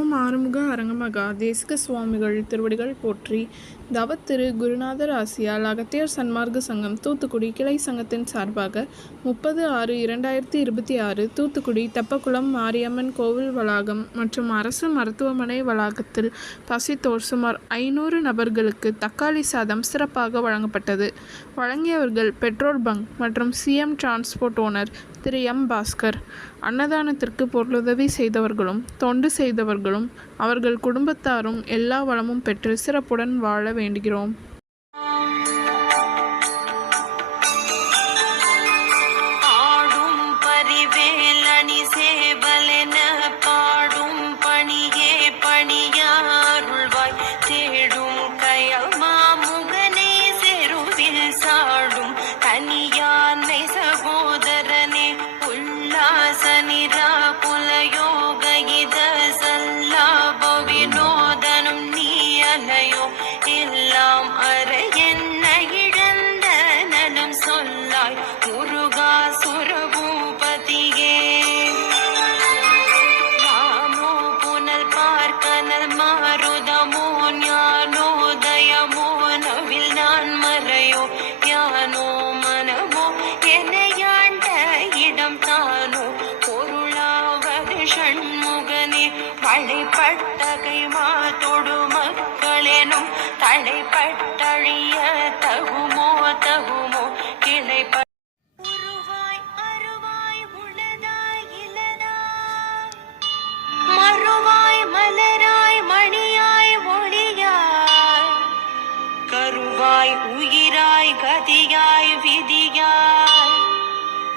ஓம் ஆறுமுக அரங்கமகா தேசிக சுவாமிகள் திருவடிகள் போற்றி. தவத்திரு குருநாதர் ஆசியால் அகத்தியர் சன்மார்க்க சங்கம் தூத்துக்குடி கிளை சங்கத்தின் சார்பாக 30/6/2026 தூத்துக்குடி தெப்பக்குளம் மாரியம்மன் கோவில் வளாகம் மற்றும் அரசு மருத்துவமனை வளாகத்தில் பசித்தோர் சுமார் 500 நபர்களுக்கு தக்காளி சாதம் சிறப்பாக வழங்கப்பட்டது. வழங்கியவர்கள் பெட்ரோல் பங்க் மற்றும் சிஎம் டிரான்ஸ்போர்ட் ஓனர் திரு எம் பாஸ்கர். அன்னதானத்திற்கு பொருளுதவி செய்தவர்களும் தொண்டு செய்தவர்களும் அவர்கள் குடும்பத்தாரும் எல்லா வளமும் பெற்று சிறப்புடன் வாழ வேண்டுகிறோம். எல்லாம் அற என்ன இழந்த நலம் சொல்லாய் முருகா சுரபூபதியே. ராமோ புனல் பார்க்கனல் மாருதமோ ஞானோதயமோ நவில் நான் மறையோ யானோ மனமோ எனையாண்ட இடம் தானோ பொருளாவது ஷண்முகனே. வழிபட்டகை மாதொடு மக்களெனும் தடைப்பட்டழிய தகுமோ தகுமோ கிளைப்ப உருவாய் அருவாய் உளதாய் இலனாய் மறுவாய் மலராய் மணியாய் ஒளியாய் கருவாய் உயிராய் கதியாய் விதியாய்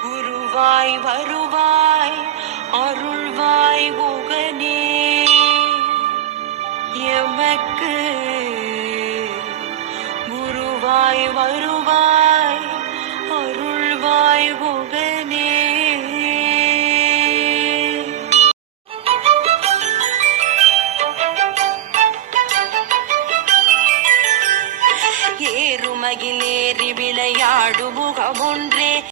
குருவாய் வருவாய் அருள்வாய் குகனே. எமக்கு குருவாய் வருவாய் அருள்வாய் குகனே. ஏறுமகிலேறி விளையாடு முகமொன்றே